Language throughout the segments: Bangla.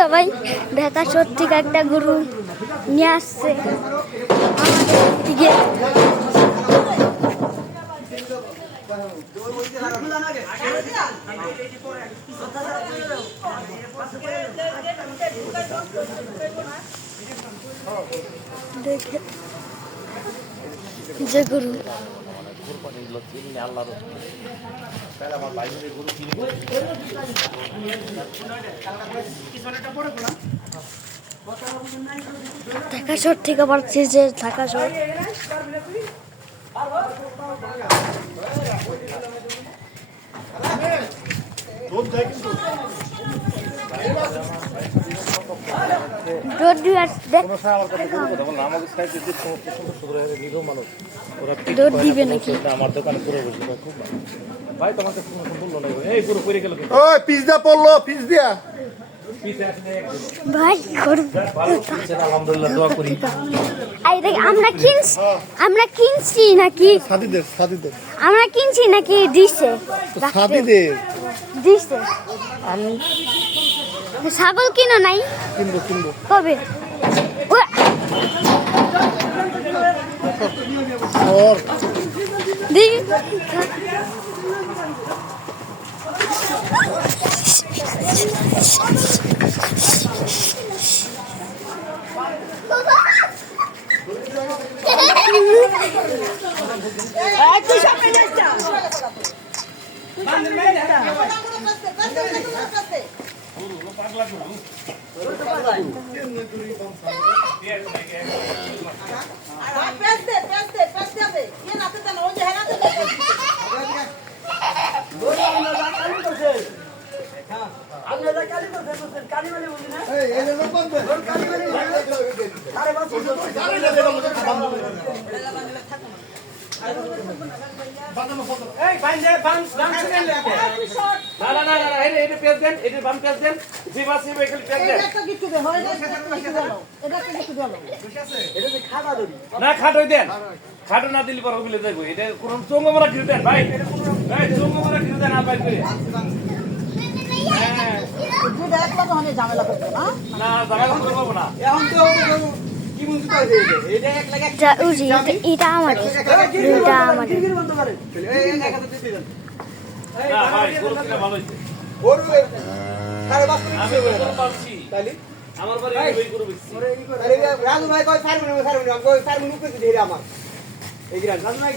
সবাই ঢাকা শহর থেকে একটা গরু নিয়ে আসছে আমাদের দিকে। দেখে যে গরু ঢাকা শহর থেকে বলছি যে ঢাকা শহর দিবে নাকি আমার দোকানে পুরো ভাই তোমাকে পিজা পড়লো পিস দিয়া ভাই আলহামদুলিল্লাহ দোয়া করি। আমরা কিনছি নাকি আমরা কিনছি নাকি দিছে দিছে আমি ছাগল কিনো নাই কিনবো কবে দেখি খাটো না দিলে পরে ওগুলো দেখবো এটা কোন চঙ্গমারা ঘিরে দেন ভাই চঙ্গমারা ঘিরে দেন আর বাইক করে ঝামেলা করবো না এখন তো কি বুঝতে পারছি এটা আমাদের আমার বাড়ি রাজু ভাই কয় সার মিনিট আমার এই গ্রাম রাজু ভাই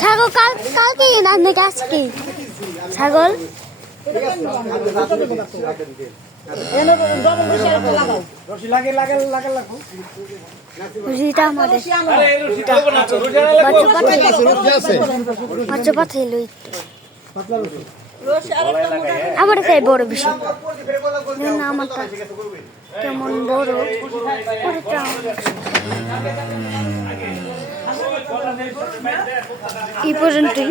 ছাগল কালকে নাকি আজকে ছাগল আমার তাই বড় বিষয় আমারটা কেমন বড় এই পর্যন্তই।